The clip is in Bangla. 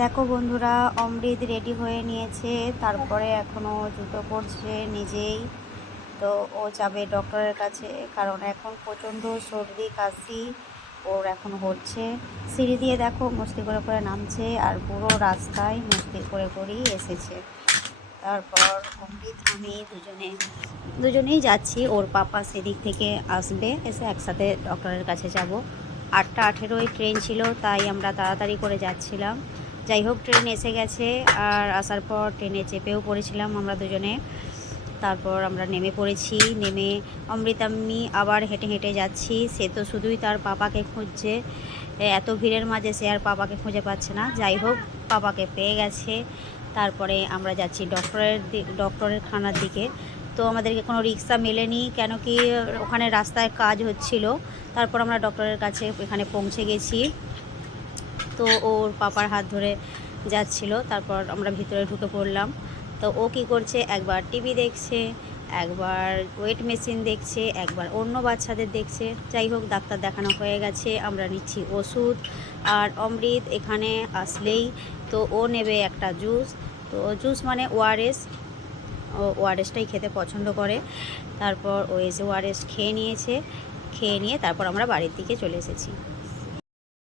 দেখো বন্ধুরা, অমৃত রেডি হয়ে নিয়েছে। তারপরে এখনও জুতো পরছে নিজেই। তো ও যাবে ডক্টরের কাছে, কারণ এখন প্রচণ্ড সর্দি কাশি ওর এখন হচ্ছে। সিঁড়ি দিয়ে দেখো মস্তি করে করে নামছে, আর পুরো রাস্তায় মস্তি করে করেই এসেছে। তারপর অমৃত আমি দুজনেই যাচ্ছি। ওর পাপা সেদিক থেকে আসবে, এসে একসাথে ডক্টরের কাছে যাব। 8:18 ট্রেন ছিল, তাই আমরা তাড়াতাড়ি করে যাচ্ছিলাম। যাই হোক, ট্রেন এসে গেছে। আর আসার পর ট্রেনে চেপেও পড়েছিলাম আমরা দুজনে। তারপর আমরা নেমে পড়েছি। নেমে অমৃত আমি আবার হেঁটে হেঁটে যাচ্ছি। সে তো শুধুই তার পাপাকে খুঁজছে। এত ভিড়ের মাঝে সে আর পাপাকে খুঁজে পাচ্ছে না। যাই হোক, পাপাকে পেয়ে গেছে। তারপরে আমরা যাচ্ছি ডক্টরের খানার দিকে। তো আমাদেরকে কোনো রিক্সা মেলেনি, কেন কি ওখানে রাস্তায় কাজ হচ্ছিল। তারপর আমরা ডক্টরের কাছে এখানে পৌঁছে গেছি। তো ওর পাপার হাত ধরে যাচ্ছিল। তারপর আমরা ভিতরে ঢুকে পড়লাম। তো ও কী করছে, একবার টিভি দেখছে, একবার ওয়েট মেশিন দেখছে, একবার অন্য বাচ্চাদের দেখছে। যাই হোক, ডাক্তার দেখানো হয়ে গেছে, আমরা নিচ্ছি ওষুধ। আর অমৃত এখানে আসলেই তো ও নেবে একটা জুস। তো জুস মানে ওআরএস, ও ওআরএসটাই খেতে পছন্দ করে। তারপর ও এসে ওআরএস খেয়ে নিয়েছে। খেয়ে নিয়ে তারপর আমরা বাড়ির দিকে চলে এসেছি।